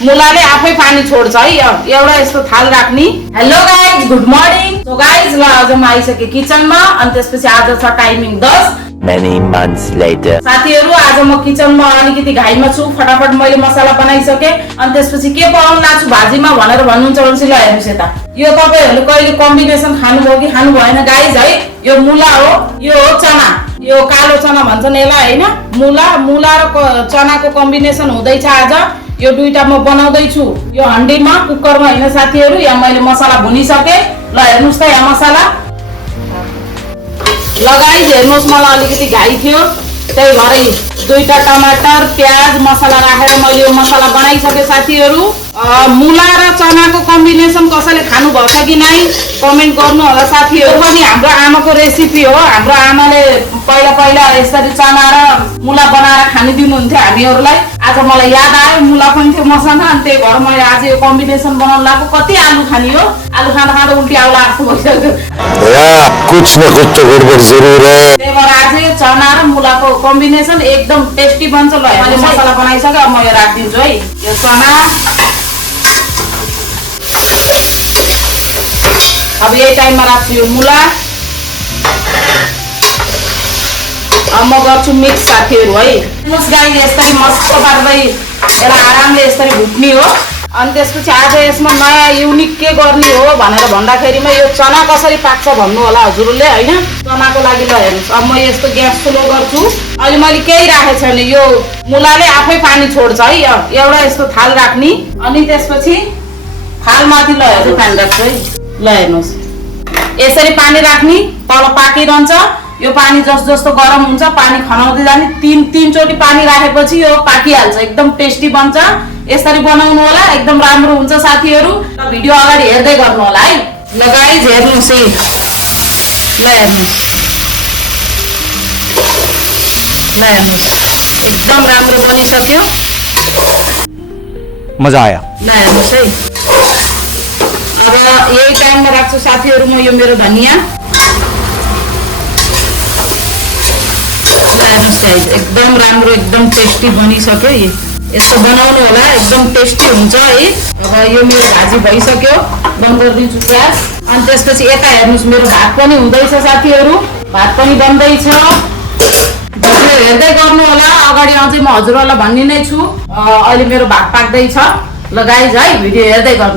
मुलाले आफै पानी छोड्छ है एउटा यस्तो थाल राख्नी। Hello guys, good morning. So guys ल आज म आइसके किचनमा अनि त्यसपछि आज छ टाइमिङ 10। Many months later. साथीहरु आज म किचनमा अलिकति घाइमा छु। फटाफट मैले मसला बनाइसके अनि त्यसपछि के बनाउन लाग्छु भाजीमा भनेर भन्नुहुन्छ भने ल हेर्नुस् यता। यो तपाईहरुले कहिले कम्बिनेसन खानुभयो कि खानु भएन गाइज है। यो मुला हो, यो हो चना। यो कालो चना भन्छन् यसलाई हैन। मुला र चनाको कम्बिनेसन हुँदैछ आज। यो दुईटा म बनाउँदै छु। यो हन्डीमा कुकरमा हैन साथीहरु। यहाँ मैले मसला भुनिसके। ल हेर्नुस् त यहाँ मसला लगाई। हेर्नुस् मलाई अलिकति घाइ थियो त्यही भएर दुईटा टमाटर प्याज मसला राखेर मैले यो मसला बनाइसके साथीहरु। मुला र चनाको कम्बिनेसन कसैले खानु भएको छ कि नै कमेन्ट गर्नु होला साथीहरु। पनि हाम्रो आमाको रेसिपी हो। हाम्रो आमाले पहिला यसरी चना र मुला बनाएर खानु दिनुहुन्थ्यो हामीहरुलाई। आज मलाई याद आयो मुला पनि थियो मसँग अनि त्यही भएर मैले आज यो कम्बिनेसन बनाउन लाग्यो। कति आलु खानी हो, आलु खाँदा खाँदा उल्टी आउला जस्तो भइसक्यो। कुछ न कुछ तो गडबड जरुर है। त्यही भएर आज यो चना र मुलाको कम्बिनेसन एकदम टेस्टी बन्छ। ल मैले मसला बनाइसके अब म यो राखिदिन्छु है। यो चना अब यही टाइममा राख्छु। यो मुला अब म गर्छु मिक्स साथीहरु है। हेर्नुस् गाइस यसरी मस्त पार्दै यसलाई आरामले यसरी भुट्नी हो। अनि त्यसपछि आज यसमा नयाँ युनिक के गर्ने हो भनेर भन्दाखेरिमा यो चना कसरी पाक्छ भन्नु होला हजुरले हैन। चनाको लागि ल हेर्नुस् अब म यस्तो ग्यास स्लो गर्छु। अहिले मैले केही राखेको छैन। यो मुलाले आफै पानी छोड्छ है। एउटा यस्तो थाल राख्नी अनि त्यसपछि थालमाथि ल हेर्नु पानी राख्छु है। ल हेर्नुस् यसरी पानी राख्नी तल पाकिरहन्छ। यो पानी जस्तो गरम हुन्छ पानी खनाउँदै जाने। तीन चोटी पानी राखेपछि यो पाकिहाल्छ। एकदम टेस्टी बन्छ। यसरी बनाउनु होला एकदम राम्रो हुन्छ साथीहरु। र भिडियो अगाडि हेर्दै गर्नु होला है। ल गाइस हेर्नुस् है। ल हेर्नुस् एकदम राम्रो बनिसक्यो। मजा आया। ल हेर्नुस् है। अब यही टाइममा राख्छु साथीहरु म यो मेरो धनिया। एकदम राम्रो एकदम टेस्टी बनिसक्यो। यस्तो बनाउनु होला एकदम टेस्टी हुन्छ है। अब यो मेरो भाजी भइसक्यो। बन्द गरिदिन्छु ग्यास। अनि त्यसपछि यता हेर्नुस् मेरो भात पनि हुँदैछ साथीहरु। भात पनि बन्दैछ। भिडियो हेर्दै गर्नु होला। अगाडि अझै म हजुरहरुलाई भन्ने नै छु अहिले मेरो भात पाक्दै छ। ल गाइज है भिडियो हेर्दै गर्नु।